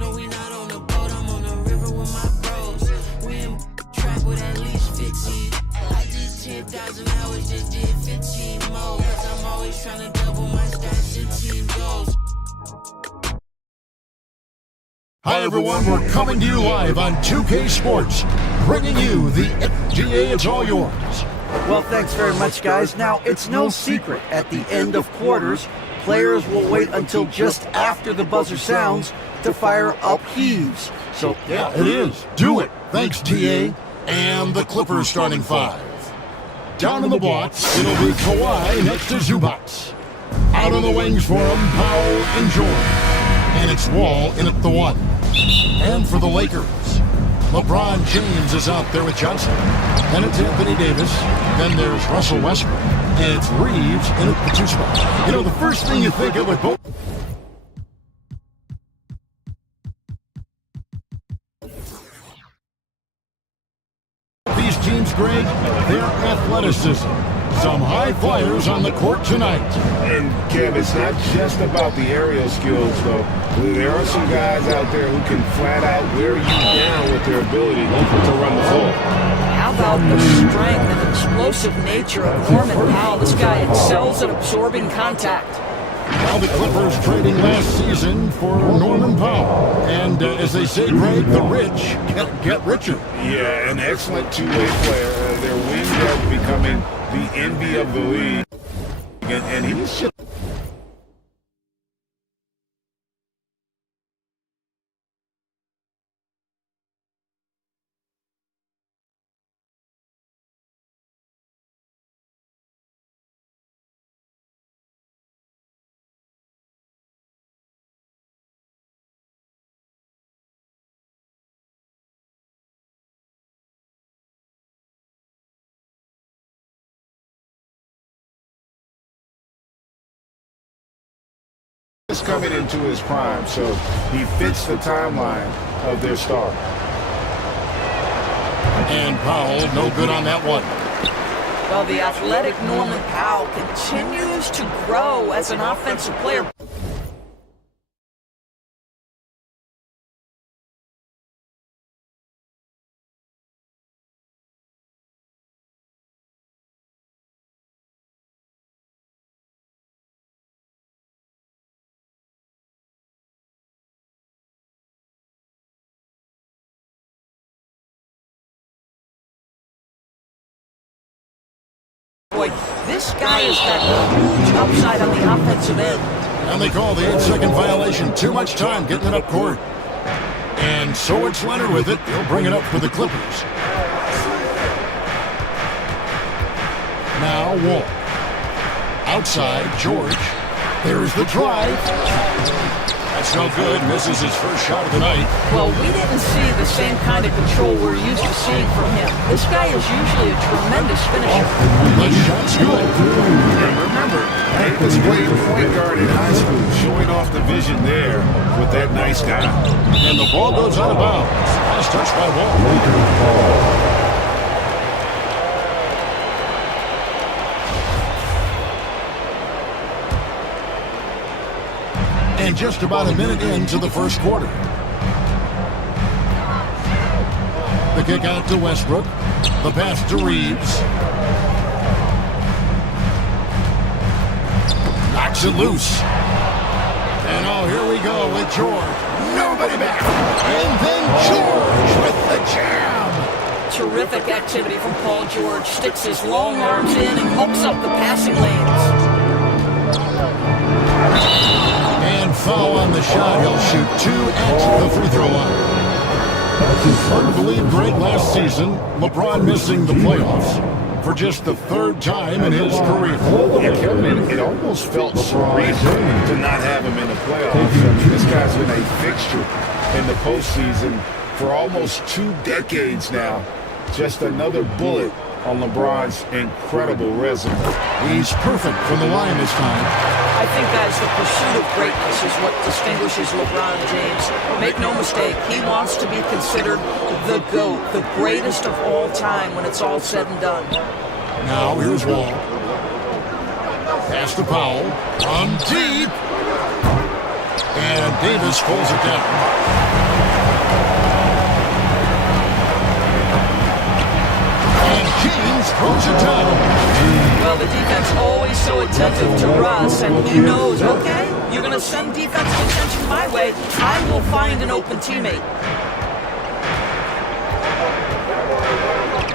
No, we not on the boat, I'm on the river with my bros. We in track with at least 15. I did 10,000 hours, just did 15 more. Cause I'm always trying to double my stats, 15 goals. Hi everyone, we're coming to you live on 2K Sports, bringing you the FGA It's All Yours. Well, thanks very much, guys. Now, it's no secret, at the end of quarters, players will wait until just after the buzzer sounds to fire up heaves. So, Yeah, it is. Do it. Thanks, TA. And the Clippers starting five. Down in the blocks, it'll be Kawhi next to Zubac. Out on the wings for him, Powell and George. And it's Wall in at the one. And for the Lakers, LeBron James is out there with Johnson. Then it's Anthony Davis. Then there's Russell Westbrook. And it's Reeves in at the two spot. You know, the first thing you think of with both these teams, Greg, their athleticism. Some high flyers on the court tonight. And, Kev, it's not just about the aerial skills, though. There are some guys out there who can flat out wear you down with their ability to run the floor. How about the strength and explosive nature of Norman Powell? This guy excels at absorbing contact. Now the Clippers trading last season for Norman Powell. And as they say, Greg, the rich get richer. Yeah, an excellent two-way player. Their wing guard becoming the envy of the league. And he's just... coming into his prime, so he fits the timeline of their star. And Powell, no good on that one. Well, the athletic Norman Powell continues to grow as an offensive player. Boy, this guy has got huge upside on the offensive end. And they call the 8-second violation. Too much time getting it up court. And so it's Leonard with it. He'll bring it up for the Clippers. Now Wall. Outside, George. There's the drive. That's no good. Misses his first shot of the night. Well, we didn't see the same kind of control we're used to seeing from him. This guy is usually a tremendous finisher. The shot's good. And remember, Hank was playing point guard in high school, showing off the vision there with that nice guy. And the ball goes out of bounds. Last touch by Wall. And just about a minute into the first quarter. The kick out to Westbrook. The pass to Reeves. Knocks it loose. And oh, here we go with George. Nobody back. And then George with the jam. Terrific activity from Paul George. Sticks his long arms in and hooks up the passing lanes. And foul on the shot. He'll shoot two at the free throw line. Hard to believe, Greg, last season, LeBron missing the playoffs for just the third time in his career. Yeah, Kevin, it almost felt surreal to not have him in the playoffs. This guy's been a fixture in the postseason for almost 2 decades now. Just another bullet on LeBron's incredible resume. He's perfect from the line this time. I think, guys, the pursuit of greatness is what distinguishes LeBron James. Make no mistake, he wants to be considered the GOAT, the greatest of all time when it's all said and done. Now here's Wall. Pass to Powell. From deep. And Davis pulls it down. And James throws it down. Well, the defense always so attentive to Russ, and he knows, okay, you're going to send defensive attention my way, I will find an open teammate.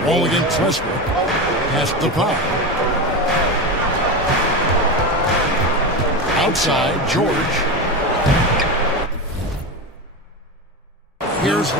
Ball against Westbrook. Past the pop. Outside, George. Here's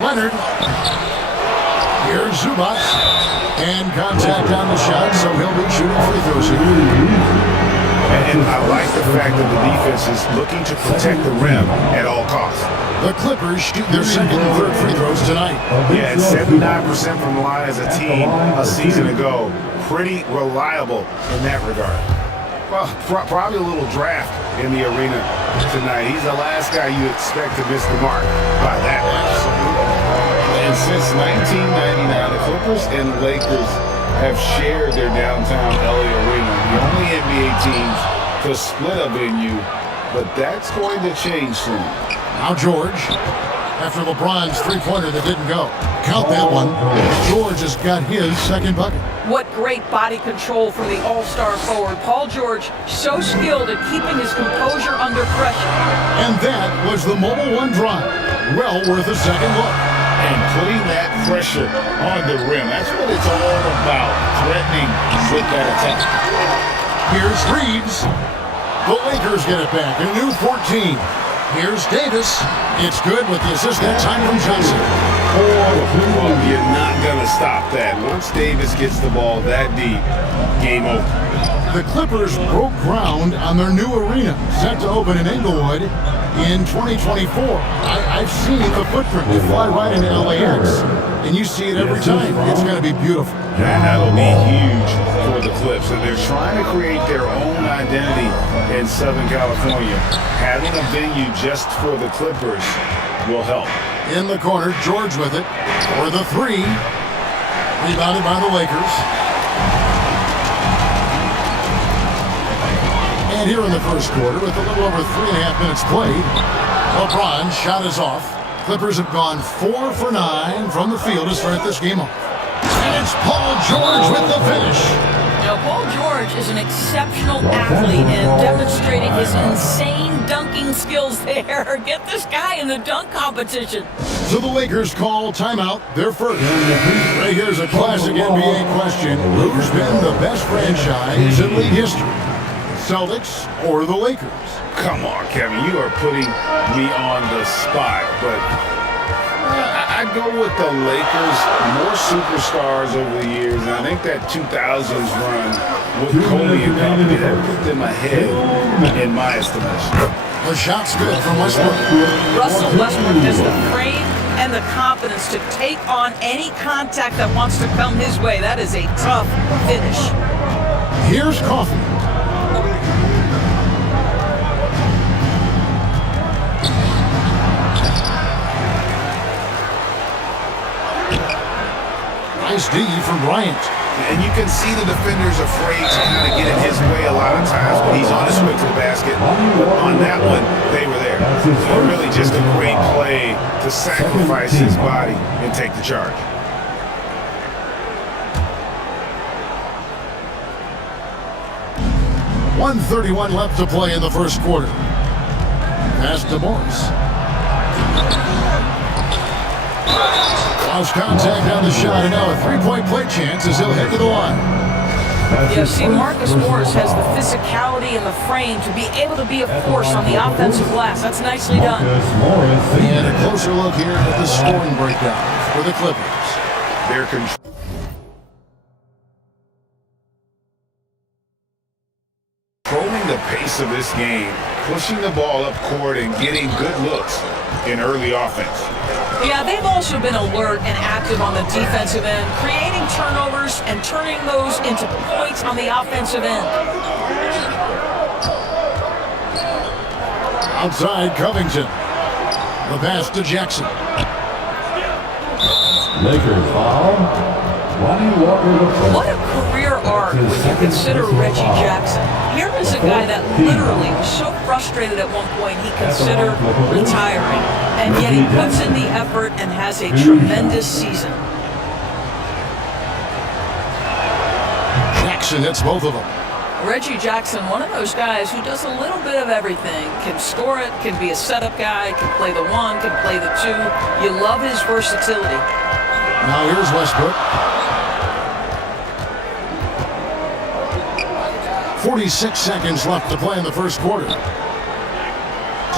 Leonard. Here's Zubac. And contact on the shot, so he'll be shooting free throws here. And I like the fact that the defense is looking to protect the rim at all costs. The Clippers shoot their second and third free throws tonight. Yeah, it's 79% from the line as a team a season ago. Pretty reliable in that regard. Well, probably a little draft in the arena tonight. He's the last guy you expect to miss the mark by that much. And since 1999, the Clippers and the Lakers have shared their downtown LA arena. The only NBA teams to split a venue, but that's going to change soon. Now George, after LeBron's three-pointer that didn't go. Count that one. George has got his second bucket. What great body control from the all-star forward. Paul George, so skilled at keeping his composure under pressure. And that was the Mobile One drive. Well worth a second look. And putting that pressure on the rim, that's what it's all about, threatening with that attack. Here's Reeves. The Lakers get it back, a new 14. Here's Davis. It's good with the assist that time from Johnson. Well, you're not going to stop that. Once Davis gets the ball that deep, game over. The Clippers broke ground on their new arena, set to open in Inglewood in 2024. I've seen the footprint. You fly right into LAX, and you see it every time. It's going to be beautiful. And that'll be huge for the Clips. And they're trying to create their own identity in Southern California. Having a venue just for the Clippers will help. In the corner, George with it for the three. Rebounded by the Lakers. And here in the first quarter, with a little over 3.5 minutes played, LeBron's shot is off. Clippers have gone 4 for 9 from the field to start this game off. And it's Paul George with the finish. Now, Paul George is an exceptional athlete and demonstrating his insane dunking skills there. Get this guy in the dunk competition. So the Lakers call timeout, their first. Right here's a classic NBA question. Who's been the best franchise in league history? Celtics or the Lakers? Come on, Kevin. You are putting me on the spot, but I'd go with the Lakers. More superstars over the years, and I think that 2000s run with Kobe and company, that put them ahead in my estimation. The shot's good from Westbrook. Russell Westbrook has the frame and the confidence to take on any contact that wants to come his way. That is a tough finish. Here's Coffee. Nice D from Bryant. And you can see the defender's afraid to kind of get in his way a lot of times when he's on his way to the basket. But on that one, they were there. So really just a great play to sacrifice his body and take the charge. .131 left to play in the first quarter. Pass to Morris. Lost contact on the shot, and now a three-point play chance as he'll head to the line. Yeah, see, Marcus Morris has the physicality and the frame to be able to be a force on the offensive glass. That's nicely done. And a closer look here at the scoring breakdown for the Clippers. They're controlling the pace of this game, pushing the ball up court and getting good looks in early offense. Yeah, they've also been alert and active on the defensive end, creating turnovers and turning those into points on the offensive end. Outside Covington. The pass to Jackson. Lakers foul. Lonnie Walker the first. What a career arc when you consider Reggie Jackson. Here is a guy that literally was so frustrated at one point he considered retiring, and yet he puts in the effort and has a tremendous season. Jackson hits both of them. Reggie Jackson, one of those guys who does a little bit of everything. Can score it, can be a setup guy, can play the one, can play the two. You love his versatility. Now here's Westbrook. 46 seconds left to play in the first quarter.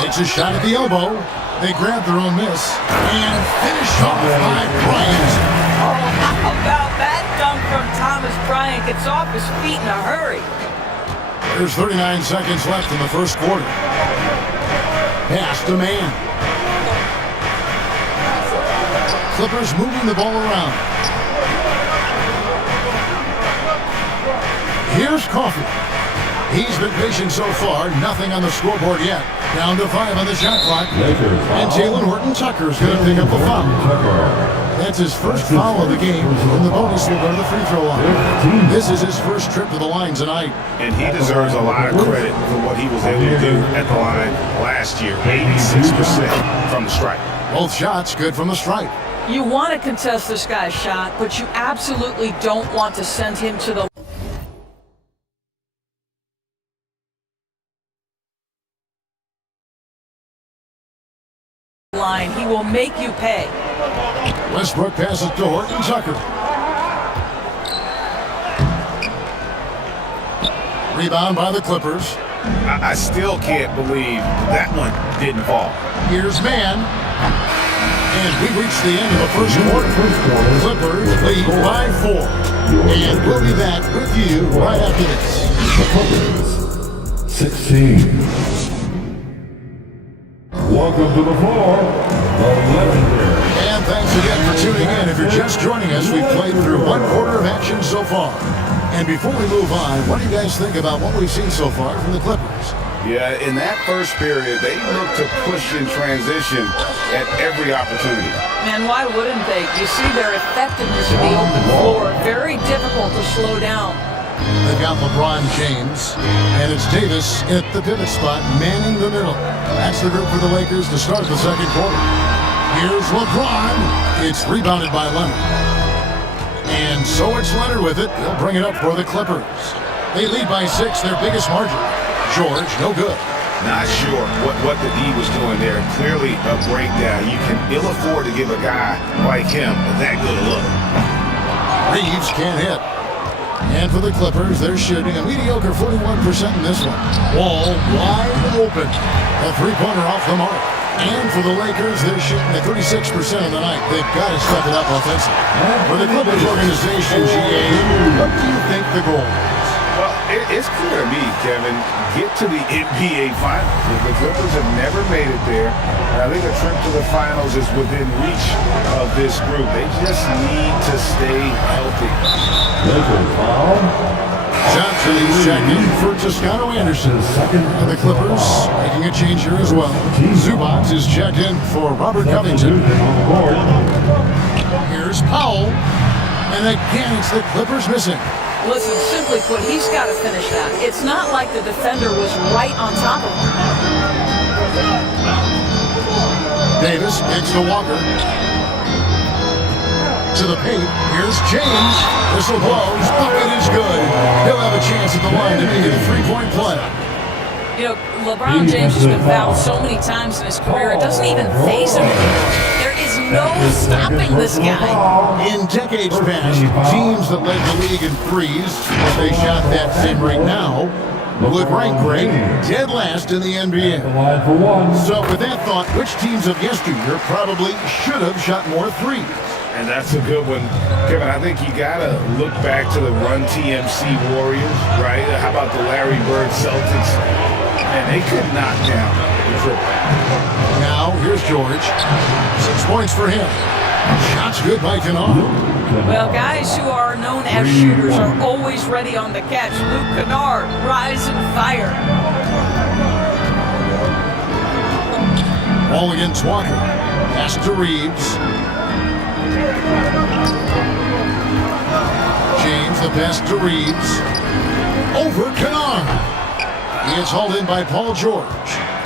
Takes a shot at the elbow. They grab their own miss and finish off by Bryant. Oh, how about that dunk from Thomas Bryant? Gets off his feet in a hurry. There's 39 seconds left in the first quarter. Pass to man. Clippers moving the ball around. Here's Coffey. He's been patient so far. Nothing on the scoreboard yet. Down to 5 on the shot clock. And Jalen Horton-Tucker's going to pick up the foul. That's his first foul of the game, and the bonus will go to the free throw line. This is his first trip to the line tonight. And he deserves a lot of credit for what he was able to do at the line last year. 86% from the stripe. Both shots good from the stripe. You want to contest this guy's shot, but you absolutely don't want to send him to the line. He will make you pay. Westbrook passes to Horton-Tucker. Rebound by the Clippers. I still can't believe that one didn't fall. Here's man. And we've reached the end of the first quarter. Clippers lead by 4. And we'll be back with you right after this. The Clippers, 16. Welcome to the floor, the legendary. And thanks again for tuning in. If you're just joining us, we've played through one quarter of action so far. And before we move on, what do you guys think about what we've seen so far from the Clippers? Yeah, in that first period, they looked to push in transition at every opportunity. Man, why wouldn't they? You see their effectiveness in the open floor. Very difficult to slow down. They've got LeBron James, and it's Davis at the pivot spot, manning the middle. That's the group for the Lakers to start the second quarter. Here's LeBron. It's rebounded by Leonard. And so it's Leonard with it. He'll bring it up for the Clippers. They lead by 6, their biggest margin. George, no good. Not sure what the D was doing there. Clearly a breakdown. You can ill afford to give a guy like him that good a look. Reeves can't hit. And for the Clippers, they're shooting a mediocre 41% in this one. Wall wide open. A three-pointer off the mark. And for the Lakers, they're shooting at 36% of the night. They've got to step it up offensively. For the Clippers organization, GA, what do you think the goal is? Well, it's clear to me, Kevin, get to the NBA Finals. The Clippers have never made it there. And I think a trip to the Finals is within reach of this group. They just need to stay healthy. Lakers foul. Johnson is checked in for Toscano Anderson. And the Clippers making a change here as well. Zubac is checked in for Robert Covington. Here's Powell. And again, it's the Clippers missing. Listen, simply put, he's got to finish that. It's not like the defender was right on top of him. Davis kicks to Walker. To the paint. Here's James. Whistle blows. Bucket is good. He'll have a chance at the line to make it a three-point play. You know, LeBron James has been fouled so many times in his career, it doesn't even faze him anymore. There is no stopping this guy. In decades past, teams that led the league in threes, if they shot that same rate now, would rank Greg dead last in the NBA. Line for one. So with that thought, which teams of yesteryear probably should have shot more threes? And that's a good one. Kevin, I think you got to look back to the Run TMC Warriors, right? How about the Larry Bird Celtics? And they could knock down the triple. Now, here's George. 6 points for him. Shots good by Kennard. Well, guys who are known as shooters are always ready on the catch. Luke Kennard, rise and fire. Ball against Walker. Pass to Reeves. James, the pass to Reeves. Over Kennard. He is hauled in by Paul George.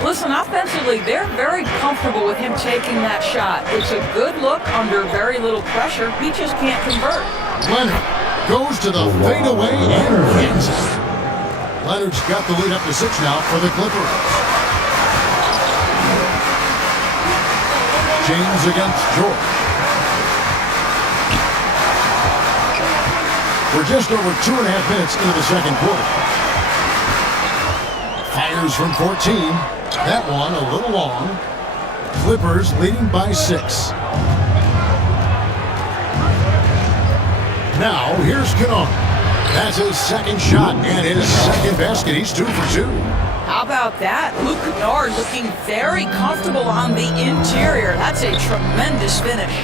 Listen, offensively, they're very comfortable with him taking that shot. It's a good look under very little pressure. He just can't convert. Leonard goes to the fadeaway and hits. Leonard's got the lead up to 6 now for the Clippers. James against George. We're just over 2.5 minutes into the second quarter. Fires from 14. That one a little long. Clippers leading by 6. Now, here's Kennard. That's his second shot and his second basket. He's 2 for 2. How about that? Luke Kennard looking very comfortable on the interior. That's a tremendous finish.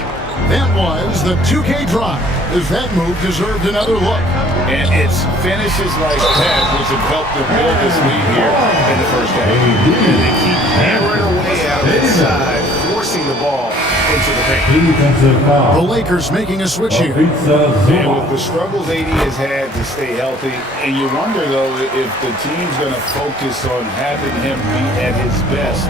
That was the 2K drive, as that move deserved another look. And it's finishes like that which have helped them build this lead here in the first half. And they keep hammering away out inside, forcing the ball into the paint. Defensive foul. The Lakers making a switch here. And with the struggles AD has had to stay healthy, and you wonder, though, if the team's going to focus on having him be at his best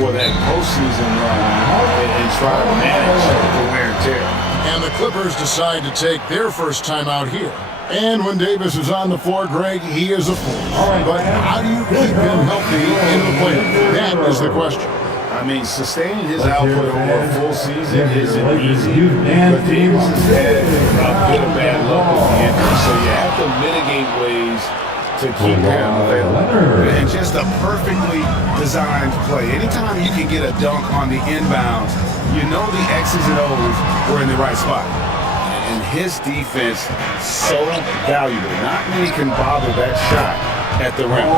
for that postseason run and try to manage the wear and tear. And the Clippers decide to take their first time out here. And when Davis is on the floor, Greg, he is a force. But how do you keep him healthy in the playoffs? That is the question. I mean, sustaining his output over a full season isn't easy, but Davis has had a bit of bad luck with the injury, so you have to mitigate ways to keep him available. And just a perfectly designed play. Anytime you can get a dunk on the inbounds, you know the X's and O's were in the right spot. And his defense, so valuable. Not many can bother that shot at the rim.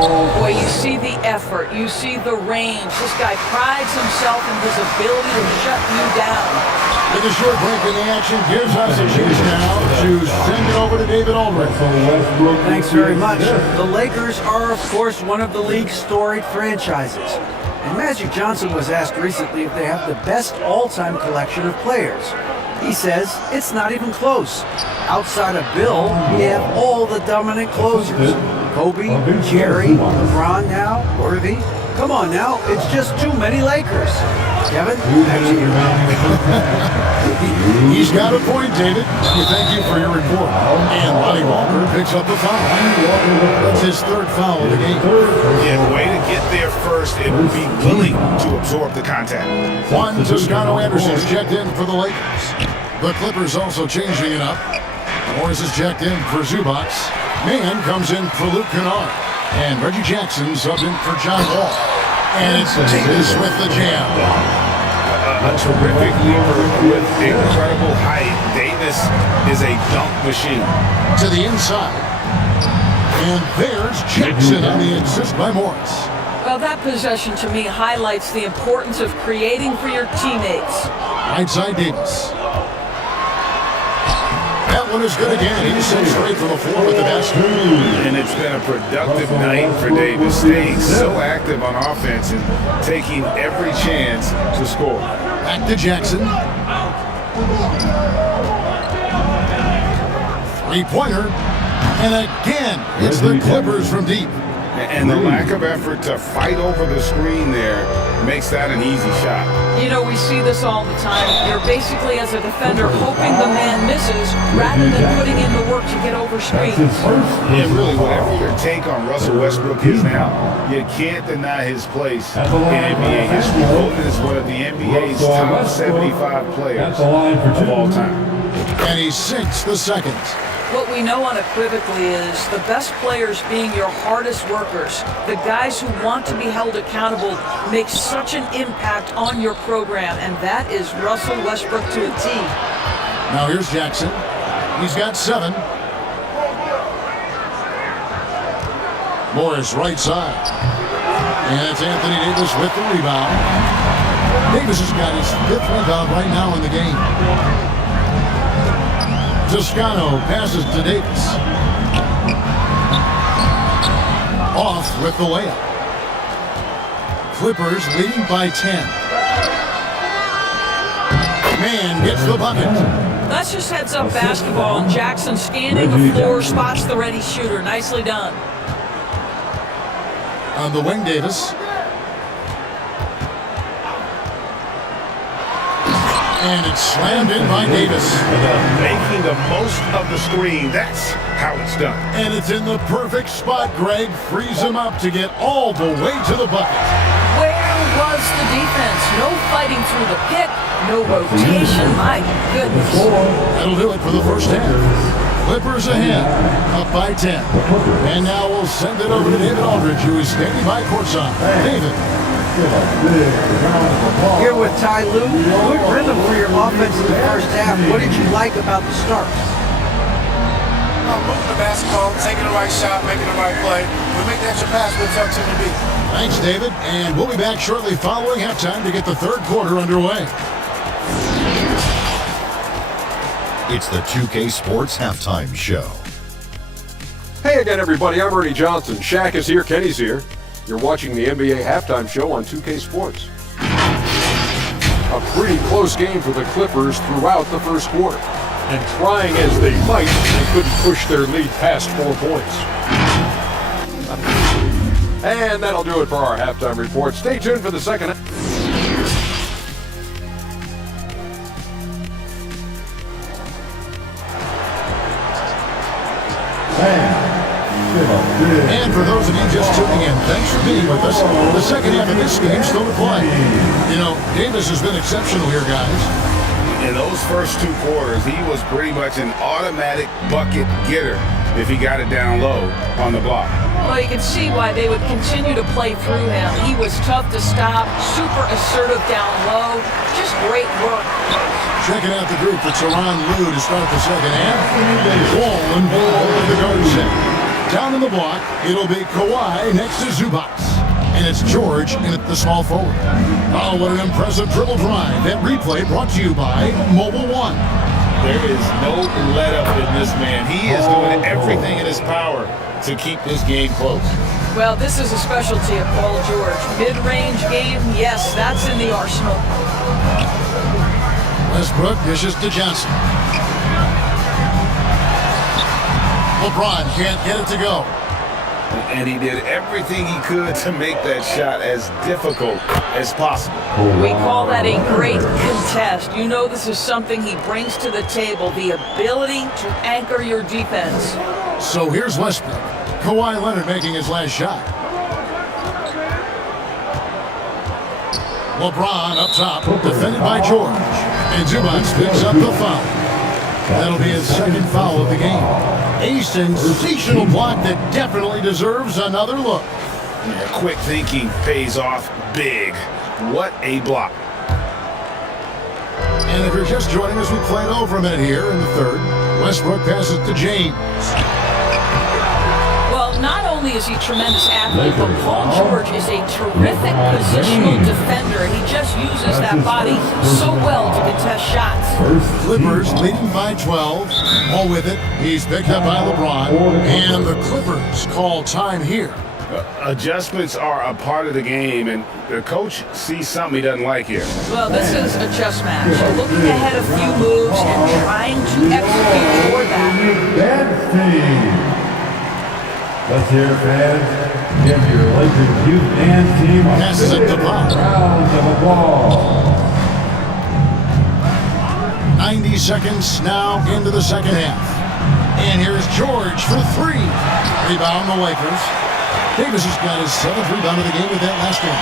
Boy, you see the effort, you see the range. This guy prides himself in his ability to shut you down. With a short break in the action, gives us a chance now to send it over to David Aldridge. Thanks very much. The Lakers are, of course, one of the league's storied franchises. And Magic Johnson was asked recently if they have the best all-time collection of players. He says it's not even close. Outside of Bill, we have all the dominant closers. Kobe, Jerry, LeBron now, Worthy. Come on now, it's just too many Lakers. Kevin, back to you. He's got a point, David. We thank you for your report. And Lonnie Walker picks up the foul. That's his third foul of the game. Yeah, way to get there first and be willing to absorb the contact. Juan Toscano-Anderson's checked in for the Lakers. The Clippers also changing it up. Morris is checked in for Zubac. Mann comes in for Luke Kennard. And Reggie Jackson subbed in for John Wall. And it's Davis with the jam. A terrific leaper with incredible height. Davis is a dunk machine. To the inside. And there's Jackson on the assist by Morris. Well, that possession to me highlights the importance of creating for your teammates. Right side Davis. That one is good again. He's sent straight from the floor with the basket. And it's been a productive night for Davis, staying so active on offense and taking every chance to score. Back to Jackson. Three-pointer. And again, it's the Clippers from deep. And the lack of effort to fight over the screen there makes that an easy shot. You know, we see this all the time. You're basically, as a defender, hoping the man misses rather than putting in the work to get over screens. Yeah, really, whatever your take on Russell Westbrook is now, you can't deny his place in NBA history. Voted as one of the NBA's top 75 players of all time. And he sinks the second. What we know unequivocally is the best players being your hardest workers, the guys who want to be held accountable, make such an impact on your program, and that is Russell Westbrook to a T. Now here's Jackson. He's got 7. Morris right side. And it's Anthony Davis with the rebound. Davis has got his 5th rebound right now in the game. Toscano passes to Davis. Off with the layup. Clippers leading by 10. Man gets the bucket. That's just heads-up basketball, and Jackson scanning the floor, spots the ready shooter. Nicely done. On the wing, Davis. And it's slammed in by Davis. Making the most of the screen, that's how it's done. And it's in the perfect spot. Greg frees him up to get all the way to the bucket. Where was the defense? No fighting through the pick, no rotation. My goodness. That'll do it for the first half. Clippers ahead, up by 10. And now we'll send it over to David Aldridge, who is standing by courtside. David. Here with Ty Lue. Good rhythm for your offense in the first half. What did you like about the start? Moving the basketball, taking the right shot, making the right play. We make the extra pass, we'll tell team to beat. Thanks, David. And we'll be back shortly following halftime to get the third quarter underway. It's the 2K Sports Halftime Show. Hey again, everybody. I'm Ernie Johnson. Shaq is here. Kenny's here. You're watching the NBA Halftime Show on 2K Sports. A pretty close game for the Clippers throughout the first quarter. And trying as they might, they couldn't push their lead past 4 points. And that'll do it for our halftime report. Stay tuned for the second. And for those of you just tuning in, thanks for being with us. The second half of this game still to play. You know, Davis has been exceptional here, guys. In those first 2 quarters, he was pretty much an automatic bucket getter if he got it down low on the block. Well, you can see why they would continue to play through him. He was tough to stop, super assertive down low, just great work. Checking out the group for Tyronn Lue to start the second half. Wall and ball with the guard set. Down in the block, it'll be Kawhi next to Zubac. And it's George in at the small forward. Oh, what an impressive dribble drive. That replay brought to you by Mobile One. There is no let-up in this man. He is doing everything in his power to keep this game close. Well, this is a specialty of Paul George. Mid-range game, yes, that's in the arsenal. Westbrook dishes to Johnson. LeBron can't get it to go. And he did everything he could to make that shot as difficult as possible. We call that a great contest. You know this is something he brings to the table, the ability to anchor your defense. So here's Westbrook. Kawhi Leonard making his last shot. LeBron up top, defended by George. And Zubac picks up the foul. That'll be his second foul of the game. A sensational block that definitely deserves another look. Yeah, quick thinking pays off big. What a block. And if you're just joining us, we played over a minute here in the third. Westbrook passes to James. Well, not only is he a tremendous athlete, but Paul George is a terrific positional defender. He just uses that body so well to contest shots. Clippers leading by 12. All with it. He's picked up by LeBron. And the Clippers call time here. Adjustments are a part of the game, and the coach sees something he doesn't like here. Well, this is a chess match. Looking ahead a few moves and trying to execute toward that. Fans team. Let's hear fans. If your Lakers youth dance team Passes it to Brown. rounds of applause. 90 seconds now into the second half. And here's George for three. Rebound the Lakers. Davis has got his 7th rebound of the game with that last one.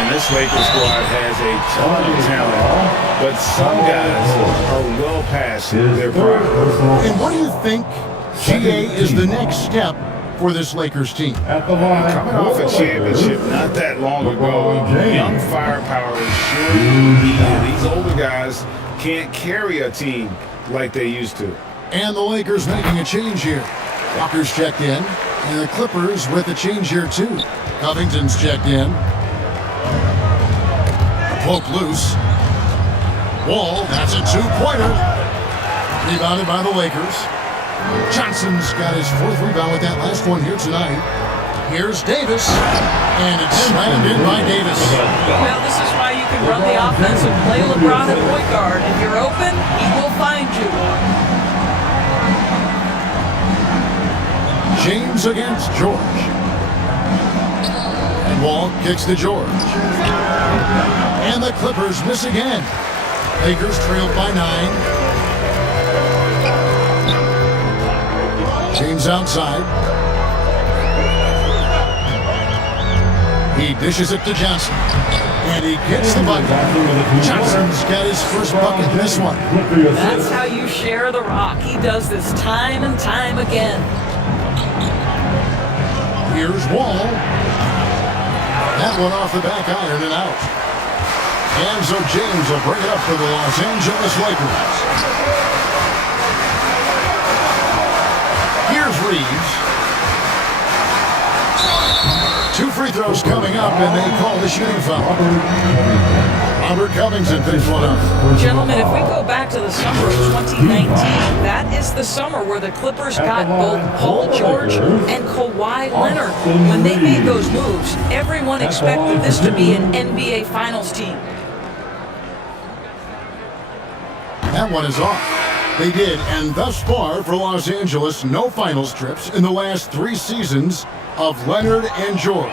And this Lakers squad has a ton of talent, but some guys are well past their prime. And what do you think, GA, is the next step for this Lakers team? At the line, Coming off a championship not that long ago, young firepower is sure needed. These older guys can't carry a team like they used to. And the Lakers making a change here. Walker's checked in, and the Clippers with a change here too. Covington's checked in. Poke loose. Wall, that's a two-pointer. Rebounded by the Lakers. Johnson's got his 4th rebound with that last one here tonight. Here's Davis, and it's slammed in by Davis. Well, this is why you can run the offense and play LeBron at point guard. If you're open, he will find you. James against George. And Wall kicks to George. And the Clippers miss again. Lakers trailed by 9. James outside. He dishes it to Johnson. And he gets the bucket. Johnson's got his first bucket in this one. That's how you share the rock. He does this time and time again. Here's Wall. That one off the back iron and out. And so James will bring it up for the Los Angeles Lakers. Here's Reeves. 2 free throws coming up, and they call the shooting foul. Robert Covington picks one up. Gentlemen, if we go back to the summer of 2019, that is the summer where the Clippers got both Paul George and Kawhi Leonard. When they made those moves, everyone expected this to be an NBA Finals team. That one is off. They did, and thus far for Los Angeles, no finals trips in the last 3 seasons of Leonard and George.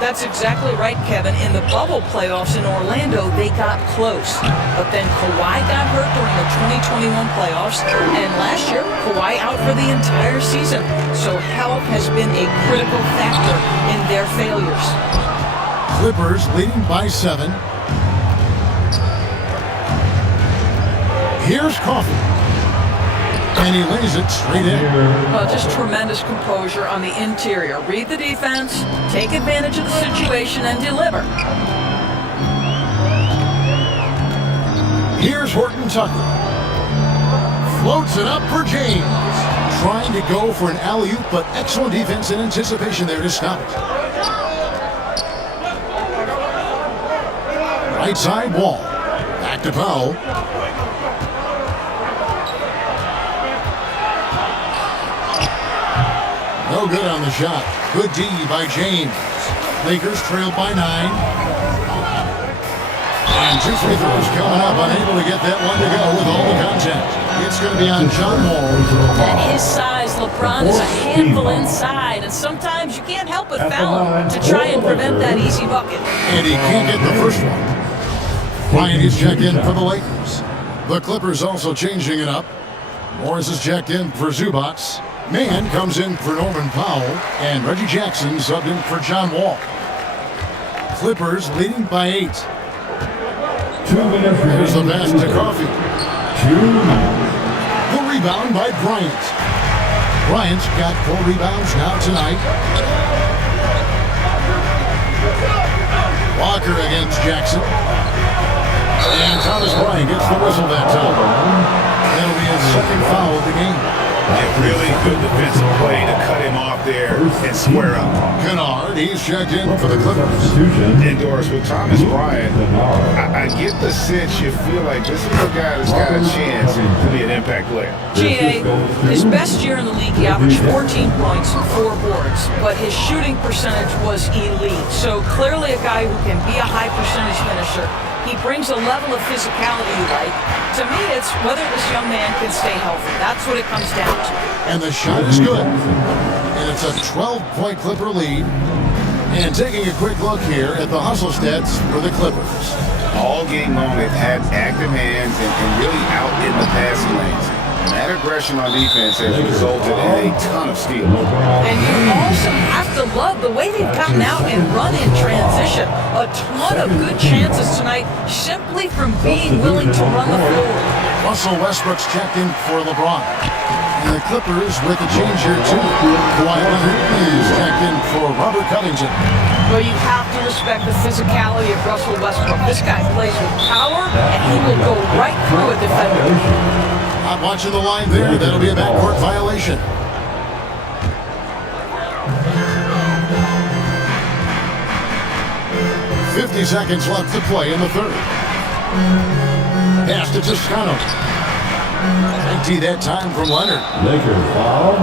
That's exactly right, Kevin. In the bubble playoffs in Orlando, they got close. But then Kawhi got hurt during the 2021 playoffs, and last year, Kawhi out for the entire season. So health has been a critical factor in their failures. Clippers leading by 7. Here's Coffey. And he lays it straight in. Well, just tremendous composure on the interior. Read the defense, take advantage of the situation, and deliver. Here's Horton Tucker. Floats it up for James. Trying to go for an alley-oop, but excellent defense and anticipation there to stop it. Right side Wall. Back to Powell. No good on the shot. Good D by James. Lakers trailed by 9. And 2 free throws coming up. Unable to get that one to go with all the contact. It's going to be on John Wall. At his size, LeBron is a handful inside, and sometimes you can't help but foul him to try and prevent that easy bucket. And he can't get the first one. Bryant is checked in for the Lakers. The Clippers also changing it up. Morris is checked in for Zubats. Mann comes in for Norman Powell, and Reggie Jackson subbed in for John Wall. Clippers leading by 8. 2 minutes. Here's the pass to Coffey. 2 minutes. The rebound by Bryant. Bryant's got 4 rebounds now tonight. Walker against Jackson. And Thomas Bryant gets the whistle that time. That'll be his 2nd foul of the game. A really good defensive play to cut him off there and square up. Kennard, he's checked in for the Clippers. Indoors with Thomas Bryant, I get the sense you feel like this is a guy that's got a chance to be an impact player. GA, his best year in the league, he averaged 14 points and 4 boards, but his shooting percentage was elite. So clearly a guy who can be a high percentage finisher. He brings a level of physicality you like. To me, it's whether this young man can stay healthy. That's what it comes down to. And the shot is good. And it's a 12-point Clipper lead. And taking a quick look here at the hustle stats for the Clippers. All game long, they've had active hands and really out in the passing lanes. That aggression on defense has resulted in a ton of steals. And you also have to love the way they've gotten out and run in transition. A ton of good chances tonight simply from being willing to run the floor. Russell Westbrook's checked in for LeBron. And the Clippers with the change here too. Kawhi Leonard is checked in for Robert Covington. Well, you have to respect the physicality of Russell Westbrook. This guy plays with power, and he will go right through a defender. Not watching the line there. That'll be a backcourt violation. .50 seconds left to play in the third. Pass to Toscano. Empty that time from Leonard. Lakers foul.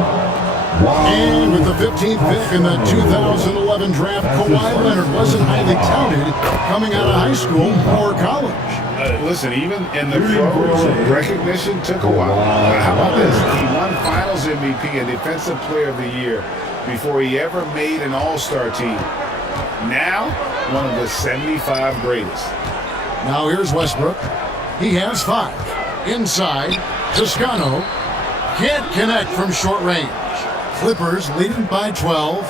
And with the 15th pick in the 2011 draft, Kawhi Leonard wasn't highly touted coming out of high school or college. Listen, even in the pros, recognition took a while. How about this? He won Finals MVP and Defensive Player of the Year before he ever made an All-Star team. Now, one of the 75 greatest. Now here's Westbrook. He has 5. Inside, Toscano can't connect from short range. Clippers leading by 12.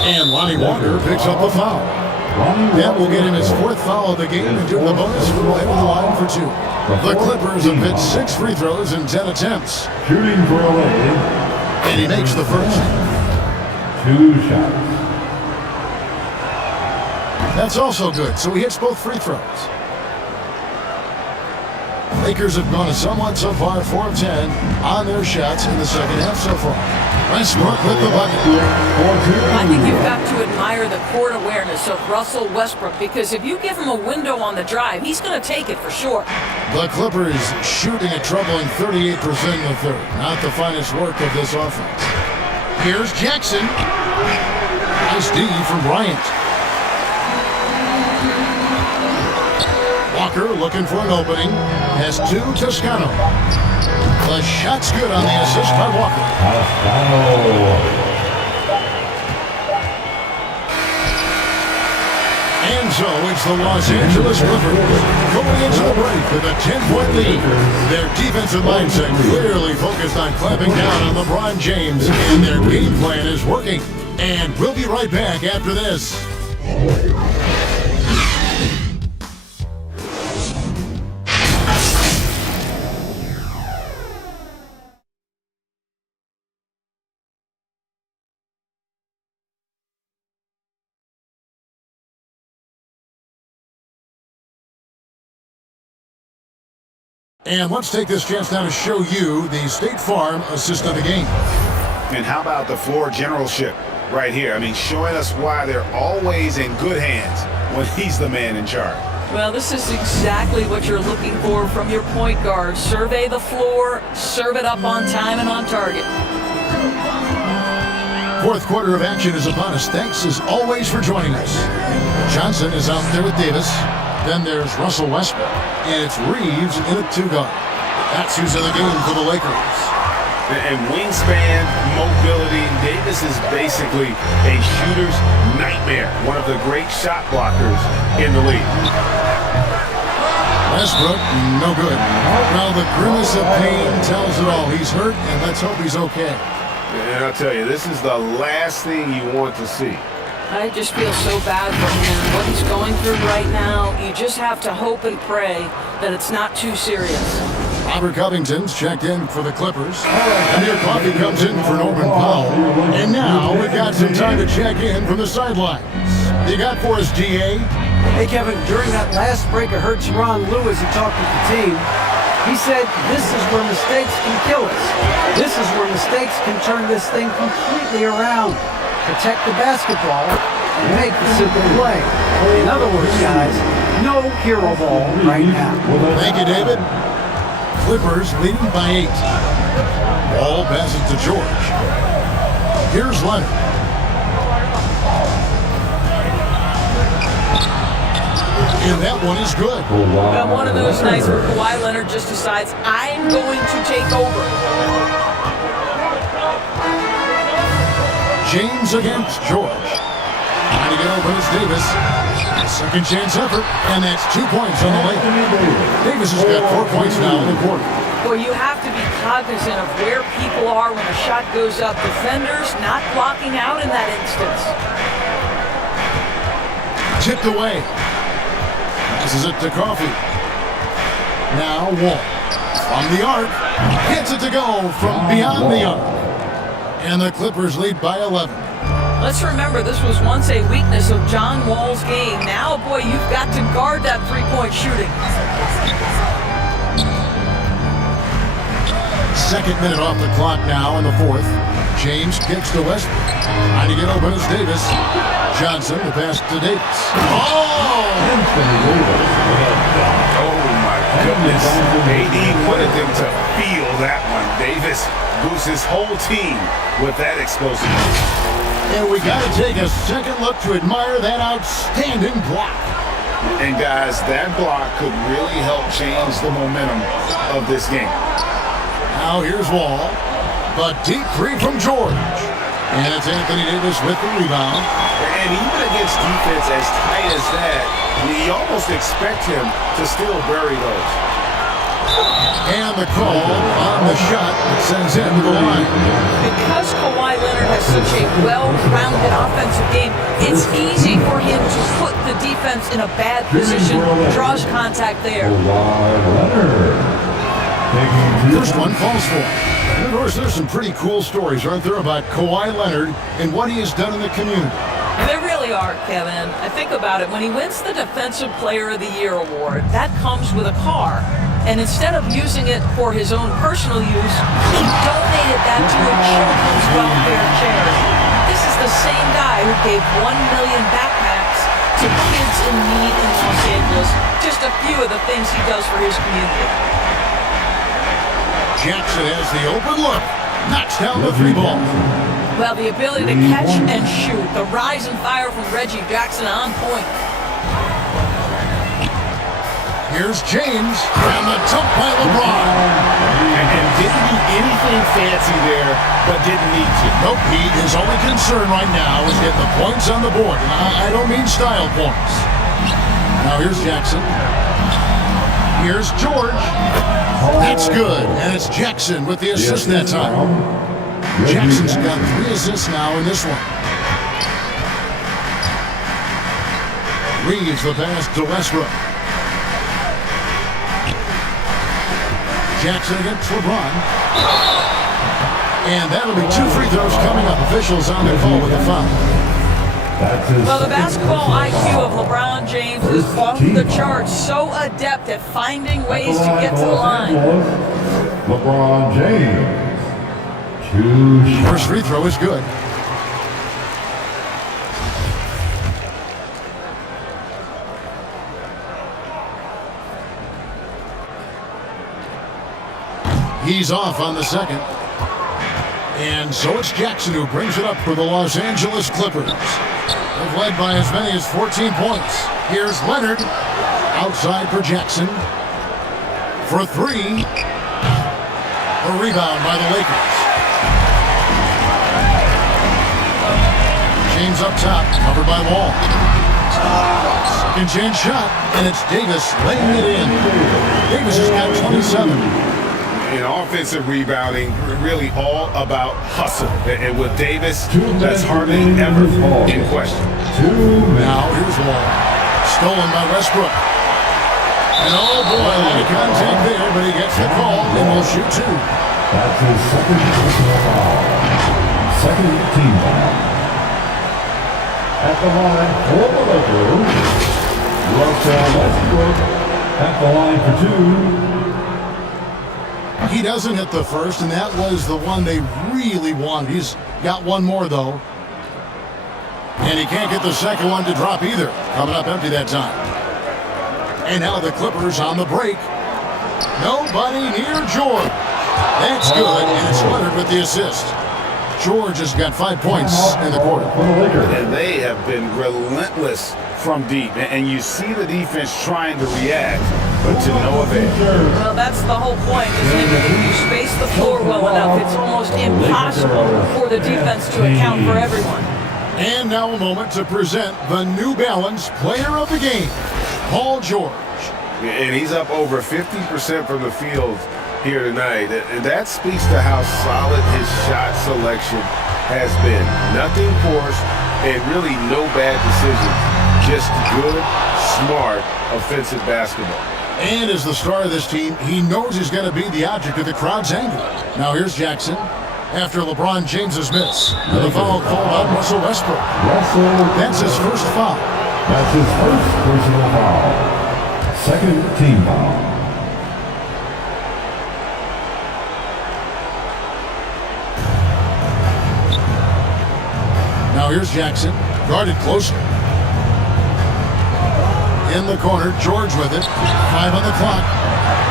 And Lonnie Walker picks up the foul. That will get him his 4th foul of the game, and due to the bonus, will head to the line for 2. The Clippers have hit 6 free throws in 10 attempts. Shooting for LA. And he makes the first. 2 shots. That's also good, so he hits both free throws. Lakers have gone somewhat so far, 4 of 10 on their shots in the second half so far. Westbrook with the bucket. I think you've got to admire the court awareness of Russell Westbrook, because if you give him a window on the drive, he's going to take it for sure. The Clippers shooting a troubling 38% in the third. Not the finest work of this offense. Here's Jackson. Nice D from Bryant. Walker looking for an opening. Has 2 Toscano. The shot's good on the assist by Walker. And so it's the Los Angeles Clippers going into the break with a 10-point lead. Their defensive mindset clearly focused on clamping down on LeBron James, and their game plan is working. And we'll be right back after this. And let's take this chance now to show you the State Farm assist of the game. And how about the floor generalship right here? I mean, showing us why they're always in good hands when he's the man in charge. Well, this is exactly what you're looking for from your point guard. Survey the floor, serve it up on time and on target. 4th quarter of action is upon us. Thanks as always for joining us. Johnson is out there with Davis. Then there's Russell Westbrook, and it's Reeves in a 2-guard. That's who's in the game for the Lakers. And wingspan, mobility, Davis is basically a shooter's nightmare. One of the great shot blockers in the league. Westbrook, no good. Well, the grimace of pain tells it all. He's hurt, and let's hope he's okay. And I'll tell you, this is the last thing you want to see. I just feel so bad for him. What he's going through right now, you just have to hope and pray that it's not too serious. Robert Covington's checked in for the Clippers. Amir Coffey comes in for Norman Powell. And now we've got some time to check in from the sidelines. You got for us, DA? Hey, Kevin, during that last break, I heard Sharon Lewis, he talked with the team. He said, this is where mistakes can kill us. This is where mistakes can turn this thing completely around. Protect the basketball and make the simple play. In other words, guys, no hero ball right now. Thank you, David. Clippers leading by 8. Ball passes to George. Here's Leonard. And that one is good. Well, one of those nights where Kawhi Leonard just decides, I'm going to take over. James against George. Trying to get open is Davis. Second chance effort, and that's 2 points on the lane. Davis has got 4 points now in the quarter. Well, you have to be cognizant of where people are when a shot goes up. Defenders not blocking out in that instance. Tipped away. Passes it to Coffey. Now Wall. From the arc. Gets it to go from beyond the arc. And the Clippers lead by 11. Let's remember, this was once a weakness of John Wall's game. Now, boy, you've got to guard that three-point shooting. Second minute off the clock now in the fourth. James kicks to Westbrook. Trying to get open is Davis. Johnson, the pass to Davis. Oh! Oh, my goodness. AD wanted them to feel that one. Davis boosts his whole team with that explosiveness. And we got to take a second look to admire that outstanding block. And guys, that block could really help change the momentum of this game. Now here's Wall. The deep three from George. And it's Anthony Davis with the rebound. And even against defense as tight as that, we almost expect him to still bury those. And the call on the shot that sends him to the line. Because Kawhi Leonard has such a well-rounded offensive game, it's easy for him to put the defense in a bad position, draws contact there. First one falls for him. And of course, there's some pretty cool stories, aren't there, about Kawhi Leonard and what he has done in the community. There really are, Kevin. I think about it. When he wins the Defensive Player of the Year award, that comes with a car. And instead of using it for his own personal use, he donated that to a children's welfare charity. This is the same guy who gave 1 million backpacks to kids in need in Los Angeles. Just a few of the things he does for his community. Jackson has the open look. Knocks down the three ball. Well, the ability to catch and shoot. The rise and fire from Reggie Jackson on point. Here's James, and the dunk by LeBron. And didn't do anything fancy there, but didn't need to. Nope, his only concern right now is getting the points on the board. And I don't mean style points. Now here's Jackson. Here's George. That's good, and it's Jackson with the assist that time. Jackson's got 3 assists now in this one. Reeves the pass to Westbrook. Jackson against LeBron. And that'll be 2 free throws coming up. Officials on the call with the foul. Well, the basketball IQ of LeBron James is off the charts. So adept at finding ways to get to the line. LeBron James. 2 First free throw is good. He's off on the second. And so it's Jackson who brings it up for the Los Angeles Clippers. They've led by as many as 14 points. Here's Leonard. Outside for Jackson. For 3. A rebound by the Lakers. James up top, covered by Wall. Second chance shot, and it's Davis laying it in. Davis has got 27. In offensive rebounding, really all about hustle. And with Davis, that's hardly ever in question. Now here's Wall. Stolen by Westbrook. And oh boy, a lot of contact there, but he gets the call and will shoot 2. That's his second personal foul. Second team foul. At the line for the Lakers, Russell Westbrook at the line for 2. He doesn't hit the first, and that was the one they really wanted. He's got one more, though. And he can't get the second one to drop either. Coming up empty that time. And now the Clippers on the break. Nobody near George. That's good, and it's Leonard with the assist. George has got 5 points in the quarter. And they have been relentless from deep, and you see the defense trying to react, but to no avail. Well, that's the whole point, isn't it? If you space the floor well enough, it's almost impossible for the defense to account for everyone. And now a moment to present the New Balance Player of the Game, Paul George. And he's up over 50% from the field here tonight. And that speaks to how solid his shot selection has been. Nothing forced and really no bad decisions. Just good, smart, offensive basketball. And as the star of this team, he knows he's going to be the object of the crowd's anger. Now here's Jackson after LeBron James's miss. And the foul called on Russell Westbrook. That's his first foul. That's his first personal foul. Second team foul. Now here's Jackson, guarded closely. In the corner, George with it. 5 on the clock.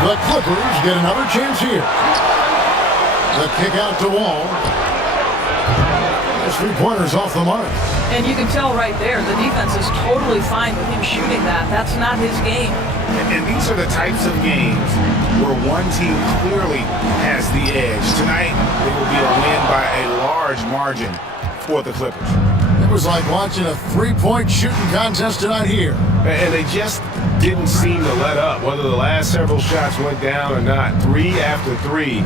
The Clippers get another chance here. The kick out to Wall. There's 3-pointers off the mark. And you can tell right there, the defense is totally fine with him shooting that. That's not his game. And these are the types of games where one team clearly has the edge. Tonight, it will be a win by a large margin for the Clippers. It was like watching a 3-point shooting contest tonight here. And they just didn't seem to let up, whether the last several shots went down or not. 3 after 3,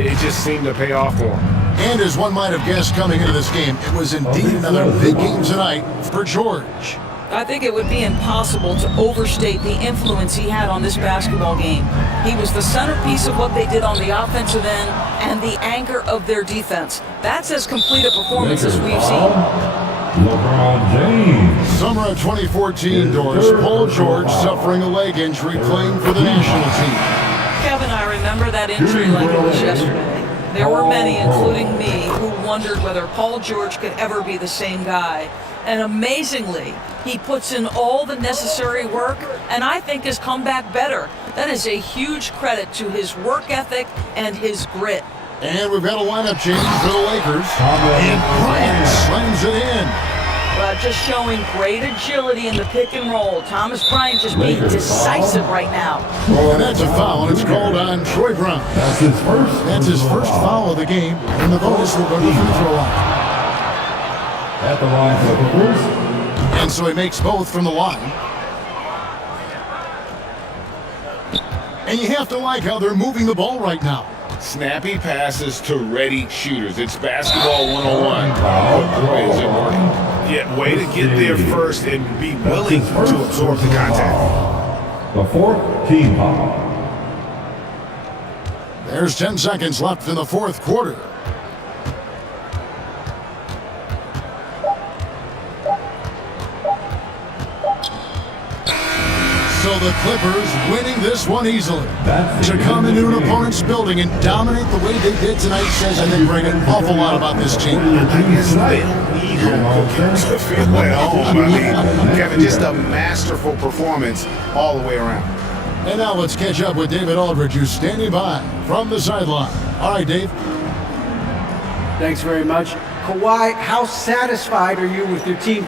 it just seemed to pay off for them. And as one might have guessed coming into this game, it was indeed another big game tonight for George. I think it would be impossible to overstate the influence he had on this basketball game. He was the centerpiece of what they did on the offensive end and the anchor of their defense. That's as complete a performance as we've seen. LeBron James. Summer of 2014 doors, Paul George suffering a leg injury playing for the national team. Kevin, I remember that injury like it was yesterday. There were many, including me, who wondered whether Paul George could ever be the same guy. And amazingly, he puts in all the necessary work and I think has come back better. That is a huge credit to his work ethic and his grit. And we've got a lineup change for the Lakers. And Bryant slams it in. Just showing great agility in the pick and roll. Thomas Bryant just being decisive right now. And that's a foul, and it's called on Troy Brown. That's his first foul of the game, and the bonus will go to the free throw line. At the line for the Clippers. And so he makes both from the line. And you have to like how they're moving the ball right now. Snappy passes to ready shooters. It's basketball 101. Oh, boy, is it working. Yeah, way to get there first and be willing to absorb the contact. The fourth team foul. There's 10 seconds left in the fourth quarter. So the Clippers winning this one easily. To come into an opponent's building and dominate the way they did tonight says, I think, Greg, an awful lot about this team. I guess they don't need home cooking to feel at home. I mean, Kevin, just a masterful performance all the way around. And now let's catch up with David Aldridge, who's standing by from the sideline. All right, Dave. Thanks very much. Kawhi, how satisfied are you with your team?